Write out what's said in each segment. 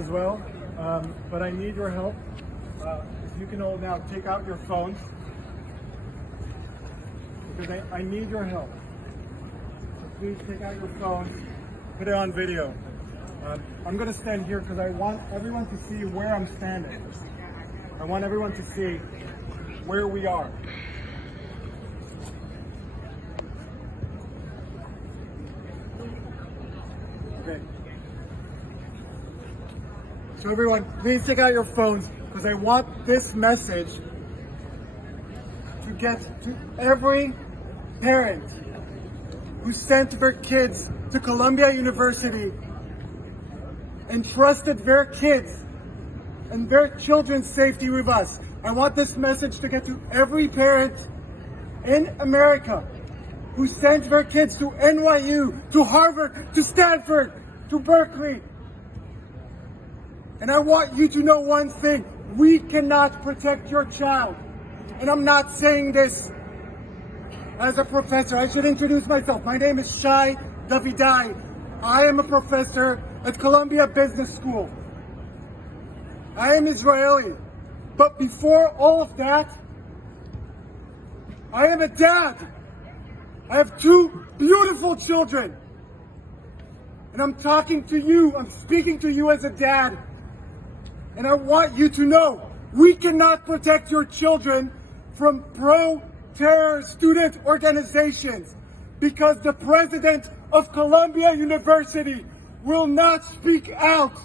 as well, but I need your help. If you can all now take out your phones, because I need your help. So please take out your phones, put it on video. I'm going to stand here because I want everyone to see where I'm standing. I want everyone to see where we are. Okay. So everyone, please take out your phones because I want this message to get to every parent who sent their kids to Columbia University and trusted their kids and their children's safety with us. I want this message to get to every parent in America who sent their kids to NYU, to Harvard, to Stanford, to Berkeley. And I want you to know one thing: we cannot protect your child. And I'm not saying this as a professor. I should introduce myself. My name is Shai Davidai. I am a professor at Columbia Business School. I am Israeli. But before all of that, I am a dad. I have 2 beautiful children. And I'm talking to you, I'm speaking to you as a dad. And I want you to know, we cannot protect your children from pro-terror student organizations because the president of Columbia University will not speak out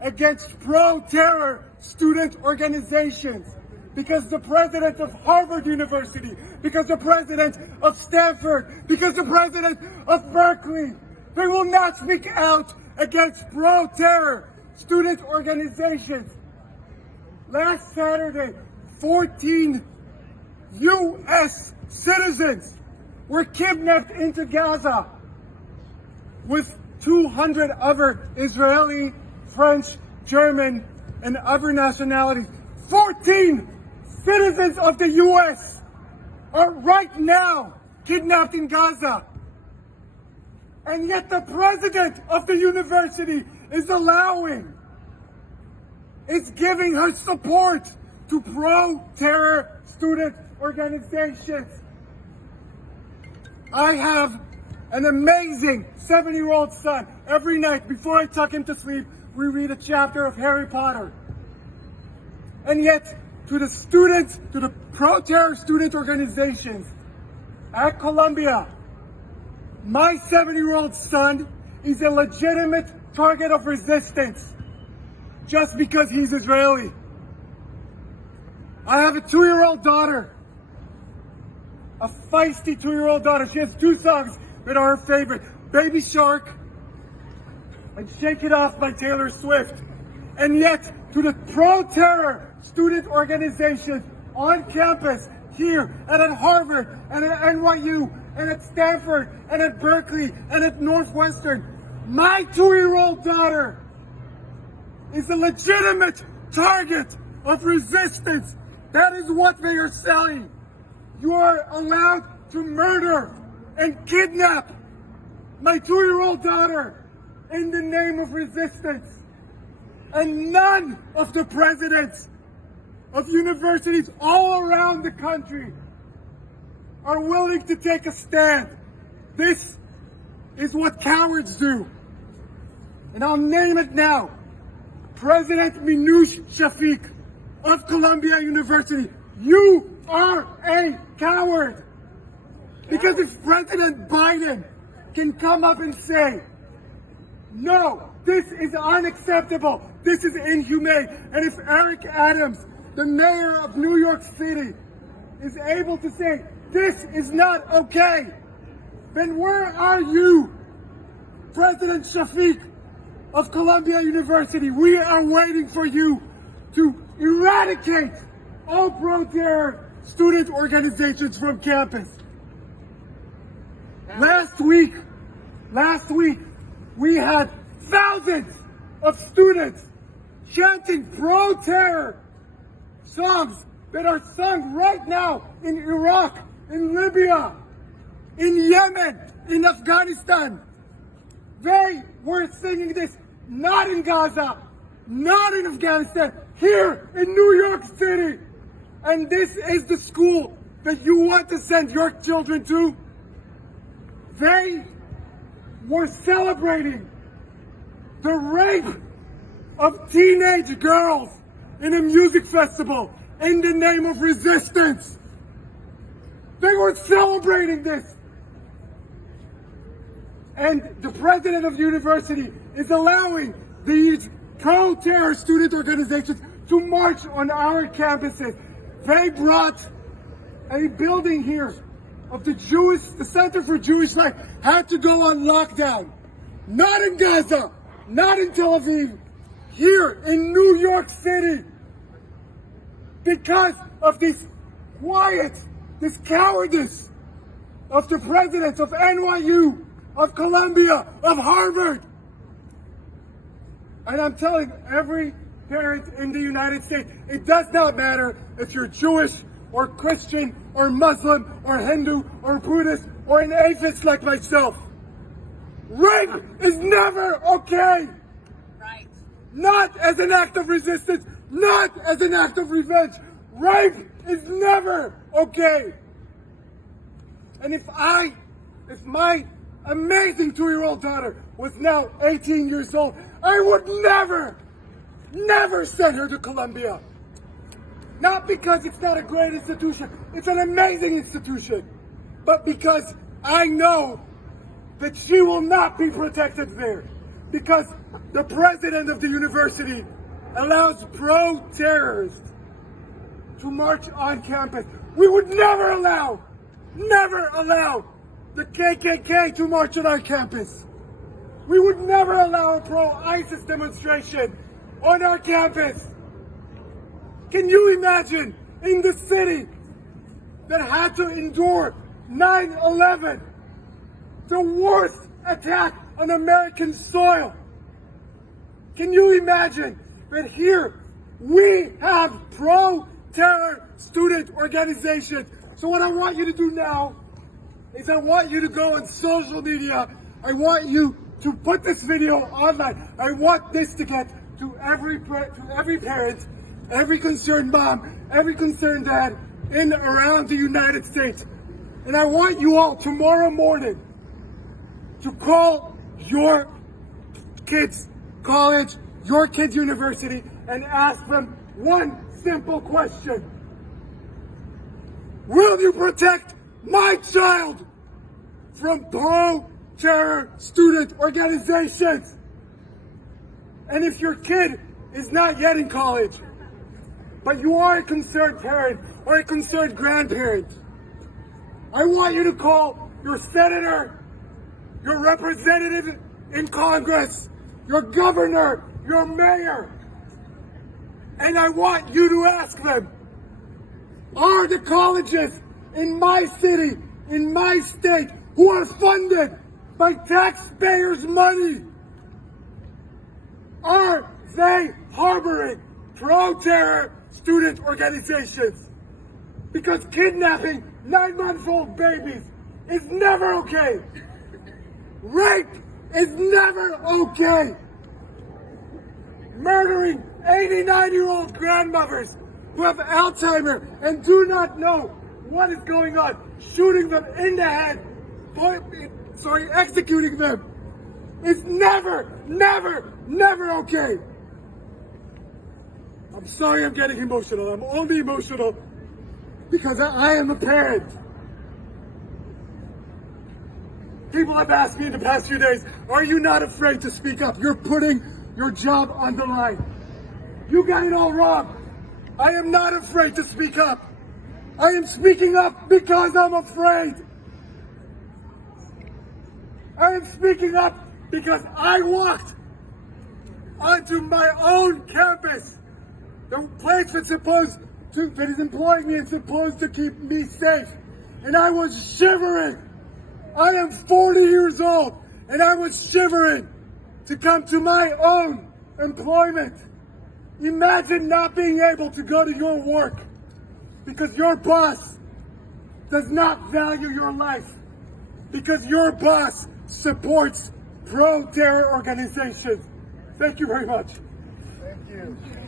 against pro-terror student organizations, because the president of Harvard University, because the president of Stanford, because the president of Berkeley, they will not speak out against pro-terror student organizations. Last Saturday, 14 U.S. citizens were kidnapped into Gaza with 200 other Israeli, French, German, and other nationalities. 14 citizens of the U.S. are right now kidnapped in Gaza. And yet the president of the university is giving her support to pro-terror student organizations. I have an amazing 7-year-old son. Every night before I tuck him to sleep, we read a chapter of Harry Potter. And yet, to the students, to the pro-terror student organizations at Columbia, my 7-year-old son is a legitimate target of resistance just because he's Israeli. I have a 2-year-old daughter, a feisty 2-year-old daughter. She has 2 songs that are her favorite: Baby Shark and Shake It Off by Taylor Swift. And yet, to the pro-terror student organizations on campus here and at Harvard and at NYU and at Stanford and at Berkeley and at Northwestern, my 2-year-old daughter is a legitimate target of resistance. That is what they are selling. You are allowed to murder and kidnap my 2-year-old daughter in the name of resistance. And none of the presidents of universities all around the country are willing to take a stand. This is what cowards do. And I'll name it now. President Minouche Shafik of Columbia University, you are a coward. Because if President Biden can come up and say, no, this is unacceptable, this is inhumane, and if Eric Adams, the mayor of New York City, is able to say, this is not okay, then where are you, President Shafik of Columbia University? We are waiting for you to eradicate all pro-terror student organizations from campus. Last week, we had thousands of students chanting pro-terror songs that are sung right now in Iraq, in Libya, in Yemen, in Afghanistan. They were singing this not in Gaza, not in Afghanistan, here in New York City. And this is the school that you want to send your children to. They were celebrating the rape of teenage girls in a music festival in the name of resistance. They were celebrating this. And the president of the university is allowing these pro-terror student organizations to march on our campuses. They brought a building here of the Center for Jewish Life had to go on lockdown. Not in Gaza, not in Tel Aviv, here in New York City. Because of this cowardice of the presidents of NYU, of Columbia, of Harvard. And I'm telling every parent in the United States, it does not matter if you're Jewish or Christian or Muslim or Hindu or Buddhist or an atheist like myself. Rape is never okay. Right. Not as an act of resistance, not as an act of revenge. Rape is never okay. And if my amazing 2-year-old daughter was now 18 years old, I would never send her to Columbia. Not because it's not a great institution, it's an amazing institution, but because I know that she will not be protected there. Because the president of the university allows pro-terrorists to march on campus. We would never allow the KKK to march on our campus. We would never allow a pro-ISIS demonstration on our campus. Can you imagine in the city that had to endure 9/11, the worst attack on American soil? Can you imagine that here we have pro-terror student organizations? So what I want you to do now is I want you to go on social media. I want you to put this video online. I want this to get to every parent, every concerned mom, every concerned dad in around the United States. And I want you all tomorrow morning to call your kids' college, your kids' university, and ask them one simple question. Will you protect my child from pro-terror student organizations? And if your kid is not yet in college, but you are a concerned parent or a concerned grandparent, I want you to call your senator, your representative in Congress, your governor, your mayor, and I want you to ask them, are the colleges in my city, in my state, who are funded by taxpayers' money, are they harboring pro-terror student organizations? Because kidnapping 9-month-old babies is never okay. Rape is never okay. Murdering 89-year-old grandmothers who have Alzheimer's and do not know what is going on, shooting them in the head, executing them, is never okay. I'm sorry I'm getting emotional. I'm only emotional because I am a parent. People have asked me in the past few days, are you not afraid to speak up? You're putting your job on the line. You got it all wrong. I am not afraid to speak up. I am speaking up because I'm afraid. I am speaking up because I walked onto my own campus, the place that is employing me and supposed to keep me safe. And I was shivering. I am 40 years old, and I was shivering to come to my own employment. Imagine not being able to go to your work because your boss does not value your life, because your boss supports pro-terror organizations. Thank you very much. Thank you.